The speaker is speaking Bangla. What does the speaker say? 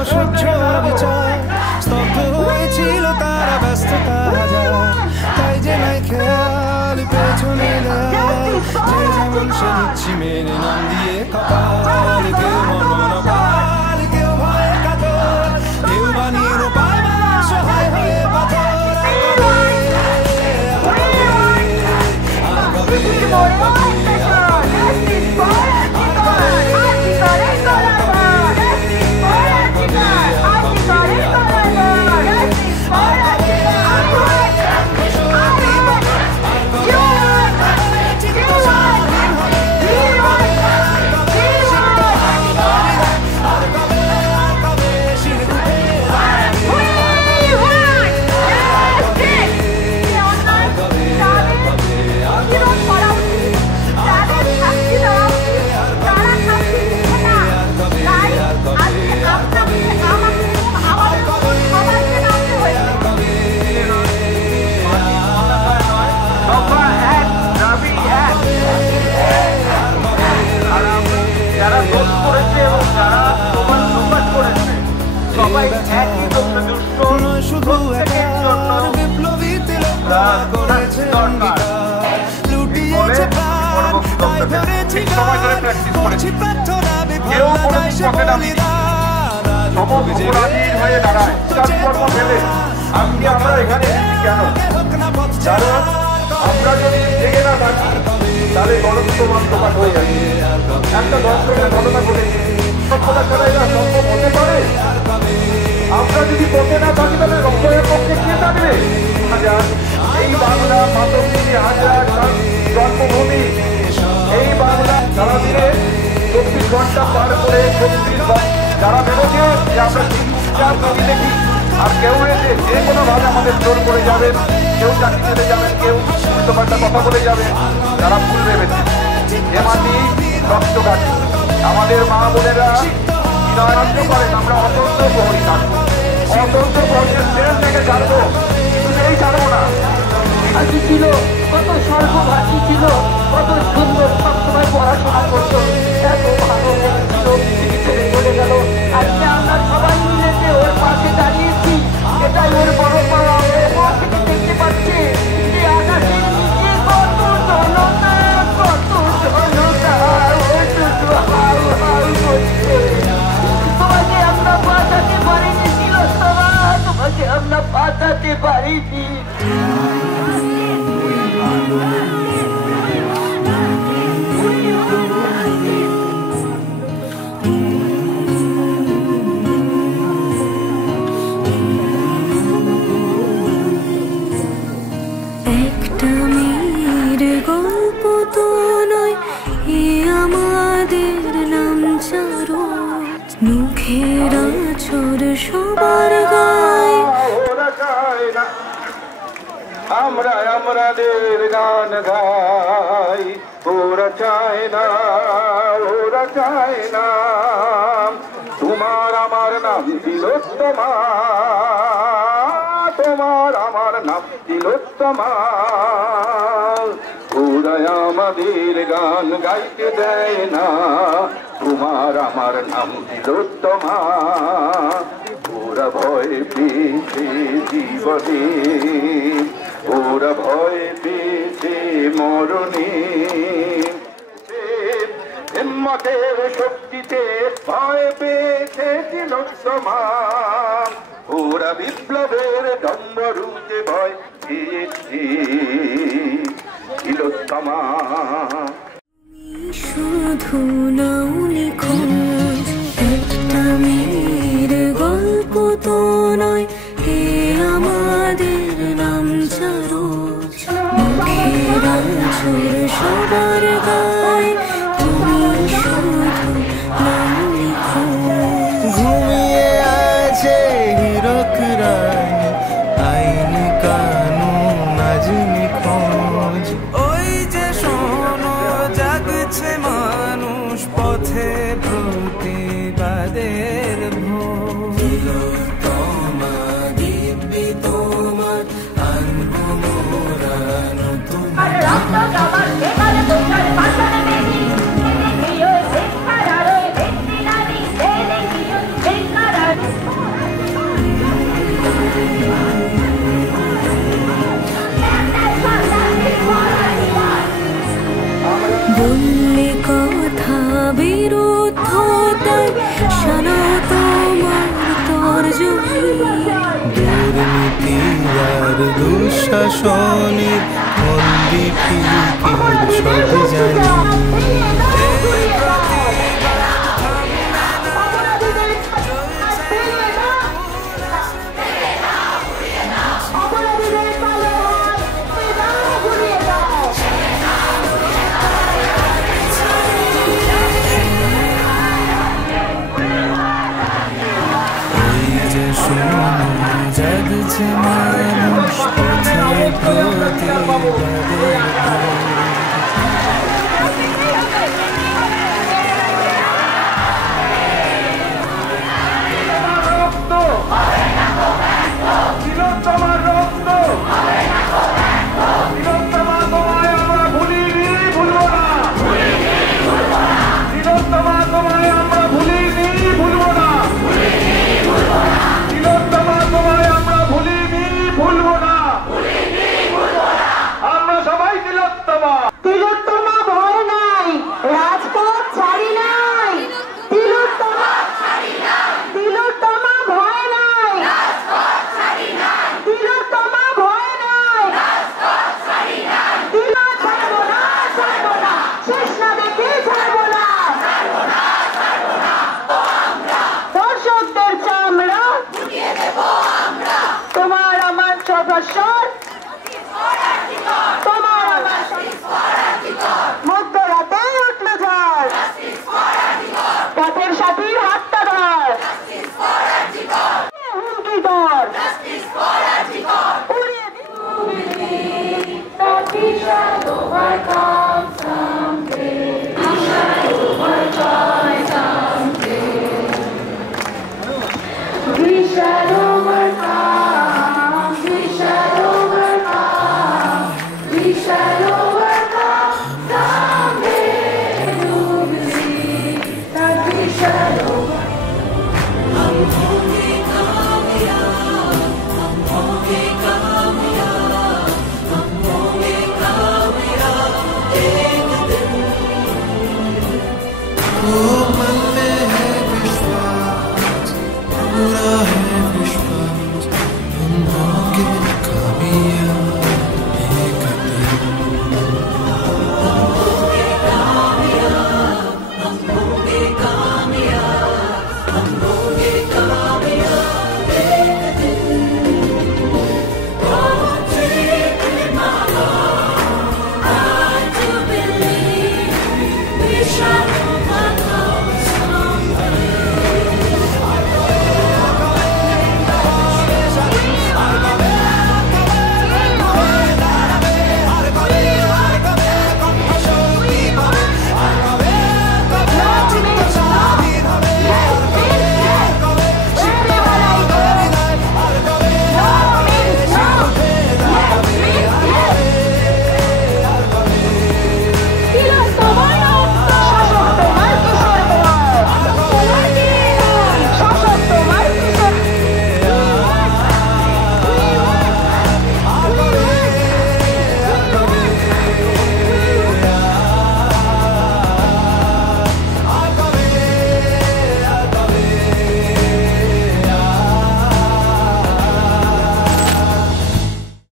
অসহ্য বিচার স্তব্ধ হয়েছিল তারা ব্যস্ততা হাজার, তাই যে নাই খেয়াল পেছনে যে যেমন সে নিচ্ছি মেনে নাম দিয়ে কপাল। কেউ মনোনপাল, কেউ ভয়ে কাতর, কেউ বানিয়ে রূপায় সহায় হয়ে পাথর। আমরা এখানে কেন? কারণ আমরা যদি জেগে না থাকি তাহলে গণতন্ত্র প্রকাশ হয়ে যাবে। একটা দর্শনের ঘটনা ঘটেছে, সভ্যতা ছাড়া এরা সম্ভব হতে পারে? আমরা যদি পথে না থাকি তাহলে রক্তের পক্ষে কে থাকবে? এই বাংলা মাতঙ্গিনী হাজার জন্মভূমি, এই বাংলা সারা দিনে 24 ঘন্টা পার করে 36 যারা বেরোছে যে আমরা ছবি দেখি, আর কেউ এসে যে কোনোভাবে আমাদের জোর করে যাবেন, কেউ চাকরি চলে যাবেন, কেউ উল্টো পাল্টা কথা বলে যাবেন, তারা ভুল ভেবেছে। এ মাটি রক্ত কাটে, আমাদের মা বোনেরা বিনয়ান্য করেন আমরা অতন্ত্র প্রহরী থাকবো, অতন্ত্র প্রহরীর শেষ থেকে ছাড়বো, কিছুতেই ছাড়বো না। ভাষী ছিল, কত সর্বভাষী ছিল, কত সুন্দর সবসময় পড়াশোনা করতো, এত ভালো ছিল, ছেড়ে চলে গেল। আজকে আমরা সবাই মিলে যে ওর পাশে দাঁড়িয়েছি, এটাই ওর বড় পাওয়া। ওর থেকে দেখতে পাচ্ছি যে আকাশের নিচে কত জনতা, কত জনতা, ও শুধু হাউ হাউ করছে। তোমাকে আমরা বাঁচাতে পারিনি, ছিল তোমাকে আমরা বাঁচাতে পারিনি। একটা মেয়ের গল্প তো নয়, এ আমাদের নাম চারো, মুখের আঁচড় সবার গায়ে। আমরা আমাদের গান গাই, ওরা চায় না, ওরা চায় না। তোমার আমার নাম তিলোত্তমা, তোমার আমার নাম তিলোত্তমা। ওরা আমাদের গান গাইতে দেয় না, তোমার আমার নাম তিলোত্তমা। ওরা ভয় পেয়েছে জীবনে, ওরা ভয় পেয়েছে মরণে, হিম্মতের শক্তিতে ভয় পেয়েছে তিলোত্তমা। ওরা বিপ্লবের ডম্বরুতে ভয় পেয়েছে তিলোত্তমা। শুধু নাও লিখন, একটা মেয়ের গল্প তো নয়, এ আমাদের নাম চারো, মুখের আঁচড় সবার গায়ে, তুমি শুধু নাও লিখন। ঘুমিয়ে আছে হীরক রানী, আইন কানুন আজ নিখোঁজ। ওই যে শোনো জাগছে মানুষ পথে রাতের ভোর তোমা দিব্যি তোমার আনবো মোরা নতুন বললে কথা বিরুদ্ধতায় শোনো তোমার তর্জনী দুর্নীতি আর দুঃশাসনের মন্দি ফিকির সব জানি জাগছে মানুষ পথে প্রতিবাদের তিলোত্তমার রক্ত তিলোত্তমা তোমায় আমরা ভুলিনি ভুলবো না তিলোত্তমা তোমায় আমরা ভুলিনি ভুলবো না তিলোত্তমা তোমায় আমরা ভুলিনি ভুলবো না আমরা সবাই তিলোত্তমা তিলোত্তমা ভয় নাই, রাজপথ ছাড়ি নাই। তিলোত্তমা তিলোত্তমা ভয় নাই, তিলোত্তমা ভয় নাই। তিলো ছাড়বো না, ছাড়বো না, শেষ না দেখে ছাড়বো না। দর্শকদের চামড়া তোমার আমার প্রভাষণ তোমার আমার মধ্যরাতে উঠল ঝড় পথের সাথীর হাতটা ধর হুমকি ধর উড়িয়ে मन में है विश्वास पूरा